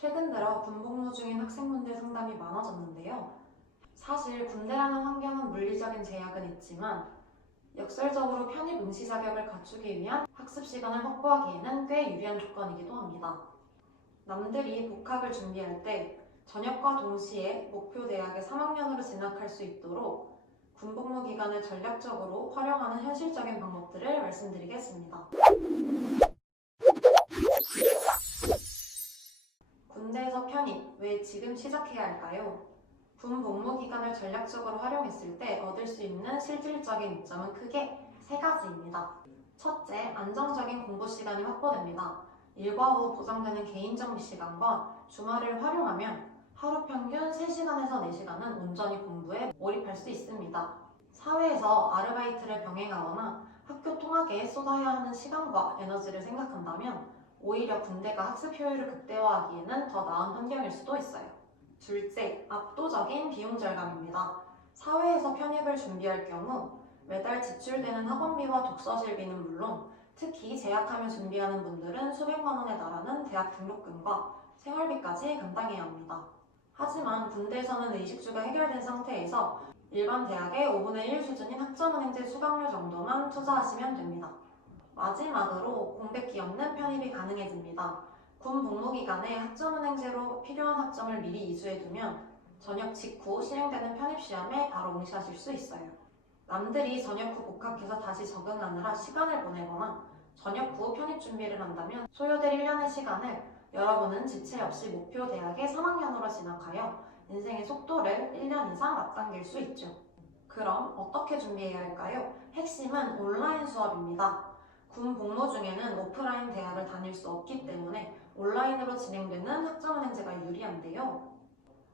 최근 들어 군복무 중인 학생분들 상담이 많아졌는데요. 사실 군대라는 환경은 물리적인 제약은 있지만 역설적으로 편입 응시 자격을 갖추기 위한 학습 시간을 확보하기에는 꽤 유리한 조건이기도 합니다. 남들이 복학을 준비할 때 전역과 동시에 목표 대학의 3학년으로 진학할 수 있도록 군복무 기간을 전략적으로 활용하는 현실적인 방법들을 말씀드리겠습니다. 군대에서 편입, 왜 지금 시작해야 할까요? 군 복무 기간을 전략적으로 활용했을 때 얻을 수 있는 실질적인 이점은 크게 세 가지입니다. 첫째, 안정적인 공부 시간이 확보됩니다. 일과 후 보장되는 개인 정비 시간과 주말을 활용하면 하루 평균 3시간에서 4시간은 온전히 공부에 몰입할 수 있습니다. 사회에서 아르바이트를 병행하거나 학교 통학에 쏟아야 하는 시간과 에너지를 생각한다면 오히려 군대가 학습 효율을 극대화하기에는 더 나은 환경일 수도 있어요. 둘째, 압도적인 비용 절감입니다. 사회에서 편입을 준비할 경우 매달 지출되는 학원비와 독서실비는 물론 특히 재학하며 준비하는 분들은 수백만 원에 달하는 대학 등록금과 생활비까지 감당해야 합니다. 하지만 군대에서는 의식주가 해결된 상태에서 일반 대학의 5분의 1 수준인 학점은행제 수강료 정도만 투자하시면 됩니다. 마지막으로 공백기 없는 편입이 가능해집니다. 군 복무 기간에 학점은행제로 필요한 학점을 미리 이수해두면 전역 직후 실행되는 편입시험에 바로 응시하실 수 있어요. 남들이 전역 후 복학해서 다시 적응하느라 시간을 보내거나 전역 후 편입 준비를 한다면 소요될 1년의 시간을 여러분은 지체 없이 목표 대학의 3학년으로 진학하여 인생의 속도를 1년 이상 앞당길 수 있죠. 그럼 어떻게 준비해야 할까요? 핵심은 온라인 수업입니다. 군 복무 중에는 오프라인 대학을 다닐 수 없기 때문에 온라인으로 진행되는 학점은행제가 유리한데요.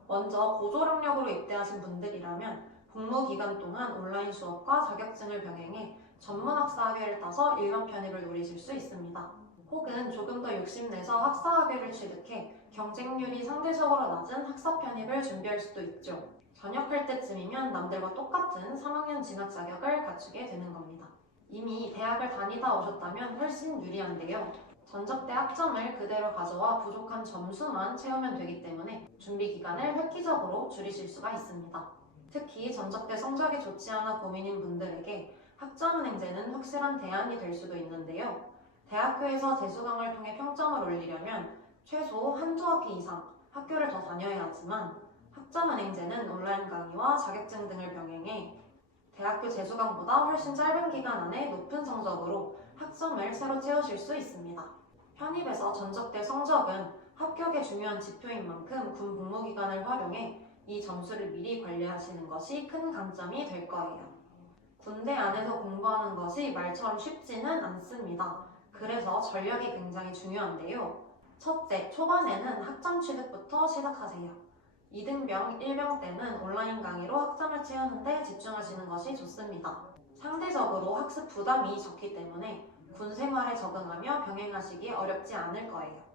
먼저 고졸학력으로 입대하신 분들이라면 복무 기간 동안 온라인 수업과 자격증을 병행해 전문학사학위를 따서 일반 편입을 노리실 수 있습니다. 혹은 조금 더 욕심내서 학사학위를 취득해 경쟁률이 상대적으로 낮은 학사 편입을 준비할 수도 있죠. 전역할 때쯤이면 남들과 똑같은 3학년 진학 자격을 갖추게 되는 겁니다. 이미 대학을 다니다 오셨다면 훨씬 유리한데요. 전적대 학점을 그대로 가져와 부족한 점수만 채우면 되기 때문에 준비 기간을 획기적으로 줄이실 수가 있습니다. 특히 전적대 성적이 좋지 않아 고민인 분들에게 학점은행제는 확실한 대안이 될 수도 있는데요. 대학교에서 재수강을 통해 평점을 올리려면 최소 한두 학기 이상 학교를 더 다녀야 하지만 학점은행제는 온라인 강의와 자격증 등을 병행해 대학교 재수강보다 훨씬 짧은 기간 안에 높은 성적으로 학점을 새로 채우실 수 있습니다. 편입에서 전적대 성적은 합격의 중요한 지표인 만큼 군 복무 기간을 활용해 이 점수를 미리 관리하시는 것이 큰 강점이 될 거예요. 군대 안에서 공부하는 것이 말처럼 쉽지는 않습니다. 그래서 전략이 굉장히 중요한데요. 첫째, 초반에는 학점 취득부터 시작하세요. 2등병, 1병 때는 온라인 강의로 학점을 채우는데 집중하시는 것이 좋습니다. 상대적으로 학습 부담이 적기 때문에 군 생활에 적응하며 병행하시기 어렵지 않을 거예요.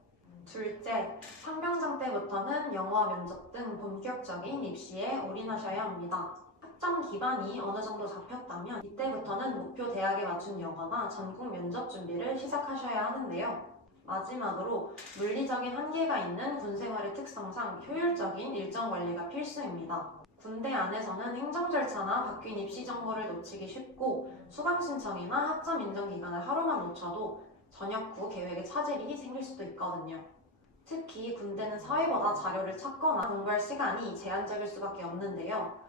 둘째, 상병장 때부터는 영어와 면접 등 본격적인 입시에 올인하셔야 합니다. 학점 기반이 어느 정도 잡혔다면 이때부터는 목표 대학에 맞춘 영어나 전국 면접 준비를 시작하셔야 하는데요. 마지막으로 물리적인 한계가 있는 군 생활의 특성상 효율적인 일정 관리가 필수입니다. 군대 안에서는 행정 절차나 바뀐 입시 정보를 놓치기 쉽고 수강 신청이나 학점 인정 기간을 하루만 놓쳐도 전역 후 계획에 차질이 생길 수도 있거든요. 특히 군대는 사회보다 자료를 찾거나 공부할 시간이 제한적일 수밖에 없는데요.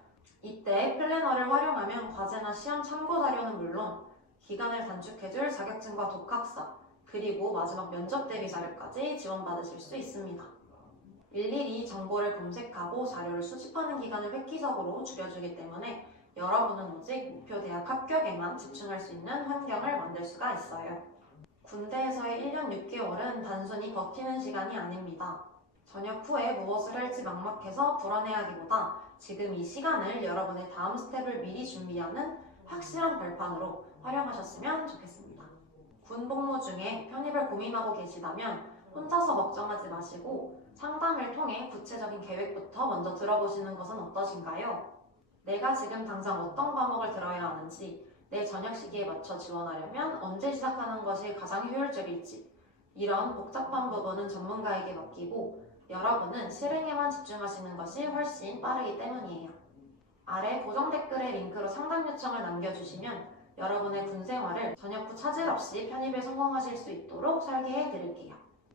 이때 플래너를 활용하면 과제나 시험 참고 자료는 물론 기간을 단축해줄 자격증과 독학사, 그리고 마지막 면접 대비 자료까지 지원받으실 수 있습니다. 일일이 정보를 검색하고 자료를 수집하는 기간을 획기적으로 줄여주기 때문에 여러분은 오직 목표 대학 합격에만 집중할 수 있는 환경을 만들 수가 있어요. 군대에서의 1년 6개월은 단순히 버티는 시간이 아닙니다. 전역 후에 무엇을 할지 막막해서 불안해하기보다 지금 이 시간을 여러분의 다음 스텝을 미리 준비하는 확실한 발판으로 활용하셨으면 좋겠습니다. 군 복무 중에 편입을 고민하고 계시다면 혼자서 걱정하지 마시고 상담을 통해 구체적인 계획부터 먼저 들어보시는 것은 어떠신가요? 내가 지금 당장 어떤 과목을 들어야 하는지, 내 전역 시기에 맞춰 지원하려면 언제 시작하는 것이 가장 효율적일지, 이런 복잡한 부분은 전문가에게 맡기고 여러분은 실행에만 집중하시는 것이 훨씬 빠르기 때문이에요. 아래 고정 댓글의 링크로 상담 요청을 남겨주시면 여러분의 군 생활을 저녁 후 차질 없이 편입에 성공하실 수 있도록 설계해 드릴게요.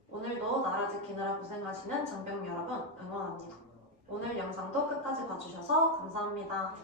오늘도 나라 지키느라 고생하시는 장병 여러분 응원합니다. 오늘 영상도 끝까지 봐주셔서 감사합니다.